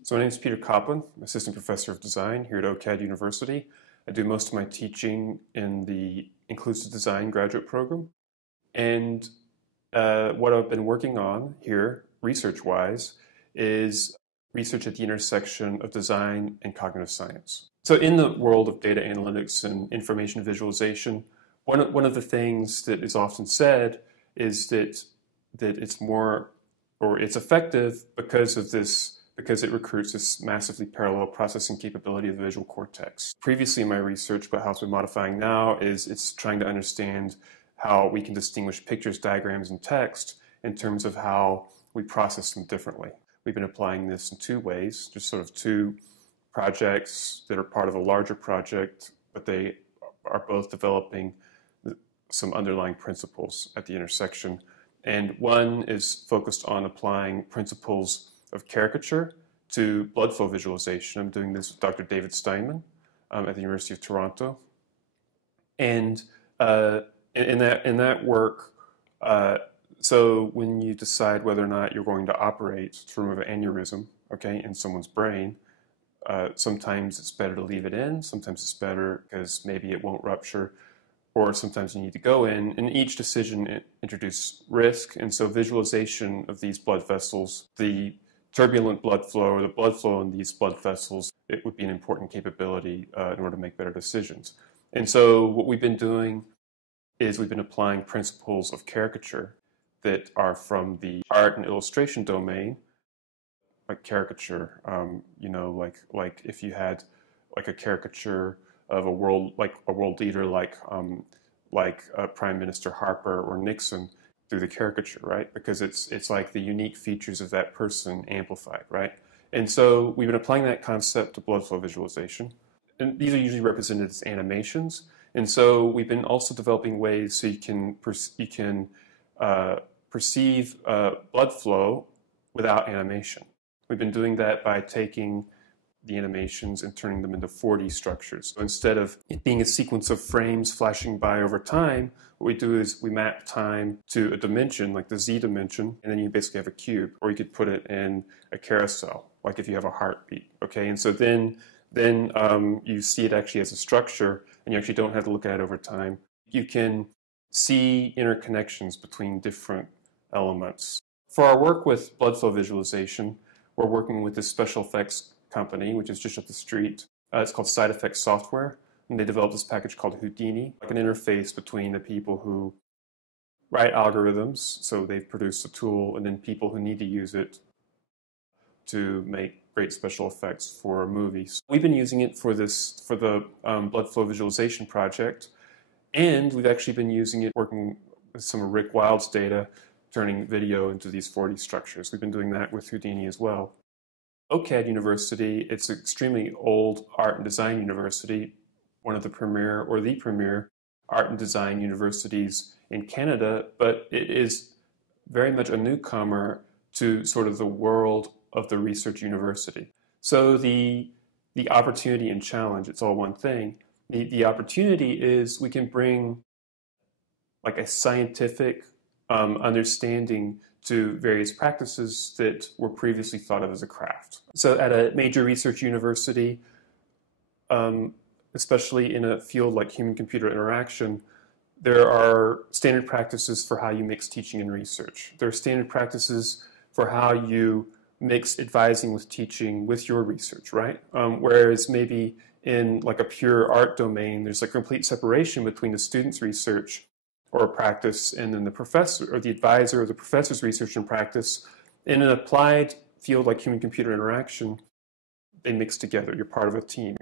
So my name is Peter Coppin. I'm Assistant Professor of Design here at OCAD University. I do most of my teaching in the Inclusive Design graduate program. And what I've been working on here, research-wise, is research at the intersection of design and cognitive science. So in the world of data analytics and information visualization, one of the things that is often said is that it's more, or it's effective because it recruits this massively parallel processing capability of the visual cortex. Previously in my research, but how it's been modifying now, is it's trying to understand how we can distinguish pictures, diagrams, and text in terms of how we process them differently. We've been applying this in two ways, just sort of two projects that are part of a larger project, but they are both developing some underlying principles at the intersection. And one is focused on applying principles of caricature to blood flow visualization. I'm doing this with Dr. David Steinman at the University of Toronto. And in that work, so when you decide whether or not you're going to operate to remove an aneurysm, okay, in someone's brain, sometimes it's better to leave it in, sometimes it's better because maybe it won't rupture, or sometimes you need to go in. And each decision introduces risk, and so visualization of these blood vessels, the turbulent blood flow or the blood flow in these blood vessels, it would be an important capability in order to make better decisions. And so what we've been doing is we've been applying principles of caricature that are from the art and illustration domain, like caricature, like if you had like a caricature of a world leader like Prime Minister Harper or Nixon through the caricature, right? Because it's like the unique features of that person amplified, right? And so we've been applying that concept to blood flow visualization. And these are usually represented as animations. And so we've been also developing ways so you can perceive blood flow without animation. We've been doing that by taking the animations and turning them into 4D structures. So instead of it being a sequence of frames flashing by over time, what we do is we map time to a dimension, like the Z dimension, and then you basically have a cube, or you could put it in a carousel, like if you have a heartbeat, okay? And so then you see it actually as a structure, and you actually don't have to look at it over time. You can see interconnections between different elements. For our work with blood flow visualization, we're working with this special effects company, which is just up the street. It's called Side Effects Software, and they developed this package called Houdini, like an interface between the people who write algorithms, so they've produced a tool, and then people who need to use it to make great special effects for movies. We've been using it for the blood flow visualization project, and we've actually been using it working with some of Rick Wild's data, turning video into these 4D structures. We've been doing that with Houdini as well. OCAD University, it's an extremely old art and design university, one of the premier or the premier art and design universities in Canada, but it is very much a newcomer to sort of the world of the research university. So the opportunity and challenge, it's all one thing. The opportunity is we can bring like a scientific understanding to various practices that were previously thought of as a craft. So at a major research university, especially in a field like human-computer interaction, there are standard practices for how you mix teaching and research. There are standard practices for how you mix advising with teaching with your research, right? Whereas maybe in like a pure art domain, there's a complete separation between the student's research or practice, and then the professor or the advisor or the professor's research and practice. In an applied field like human-computer interaction, they mix together. You're part of a team.